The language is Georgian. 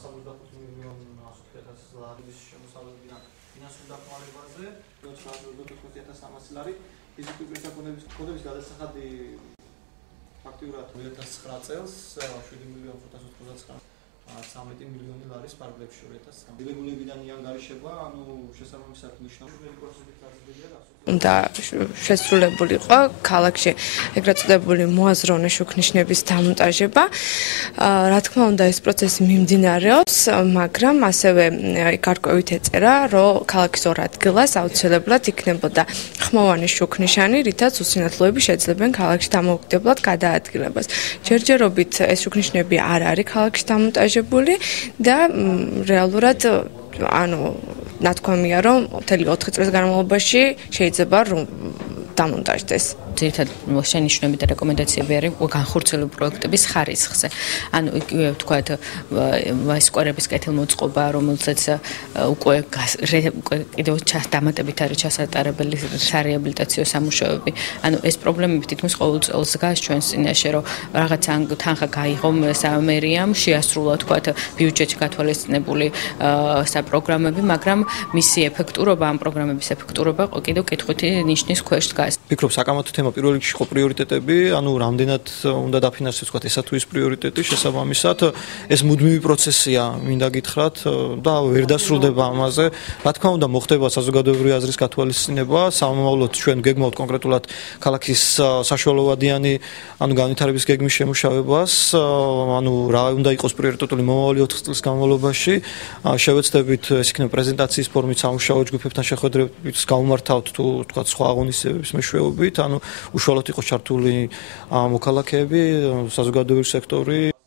175 მილიონ 100.000 ლარის შემოსავლებიდან ფინანსურ დახმარებაზე 988.300 ლარი ფიზიკური პირთა კოდების გადასახადი ფაქტიურად 2009 წელს 7.599.13 მილიონი ლარის პარკლებში 2003 დილებულებიდან ანგარიშება შესაბამისად ნიშნავს პროცესით გაზრდილია და შესრულებულიყო ქალაქში ეგრეთ წოდებული მოაზროვნე შუქნიშნების დამონტაჟება. რა თქმა უნდა ეს პროცესი მიმდინარეობს, მაგრამ ასევე გარკვევით ეწერა, რომ ქალაქის ორ ადგილას აუცილებლად იქნებოდა ხმოვანი შუქნიშანი, რითაც უსინათლოები შეძლებენ ქალაქში დამოუკიდებლად გადაადგილებას. ჯერჯერობით ეს შუქნიშნები არ არის ქალაქში დამონტაჟებული და რეალურად ნათქვამია, რომ მთელი 4 წლის განმავლობაში შეიძლება რომ დამონტაჟდეს. ძირითადად შენიშვნები და რეკომენდაციები არის განხორციელებული პროექტების ხარისხზე. ანუ ვთქვათ, ვაისკვერების კეთილმოწყობა, რომელსაც უკვე კიდევ დამატებით არის ჩასატარებელი სარეაბილიტაციო სამუშაოები. ანუ ეს პრობლემები თითქმის ყოველ წელს დგას ჩვენს წინაშე, რომ რაღაც თანხა გაიღო სამერიამ, შეასრულა ვთქვათ ბიუჯეტში გათვალისწინებული საპროგრამები, მაგრამ მისი ეფექტურობა, ამ პროგრამების ეფექტურობა კიდევ კითხვითი ნიშნის ქვეშ დგას. ვფიქრობ, საკამათო თემა პირველ რიგში იყო პრიორიტეტები, ანუ რამდენად უნდა დაფინანსდეს ვთქვათ ესა თუ ის პრიორიტეტი, შესაბამისად ეს მუდმივი პროცესია, მინდა გითხრათ და ვერ დასრულდება ამაზე. რა თქმა უნდა, მოხდება საზოგადოებრივი აზრის გათვალისწინება, სამომავლოდ ჩვენ გეგმავთ კონკრეტულად ქალაქის საშუალოვადიანი, განვითარების გეგმის შემუშავებას, რა უნდა იყოს პრიორიტეტული მომავალი 4 წლის განმავლობაში. შევეცდებით ეს იქნება პრეზენტაციის ფორმით სამუშაო ჯგუფებთან შეხვედრებით გავუმართავთ თუ ვთქვათ სხვა აღონისების მეშვეობით, უშუალოდ იყო ჩართული მოქალაქეები, საზოგადოებრივი სექტორი.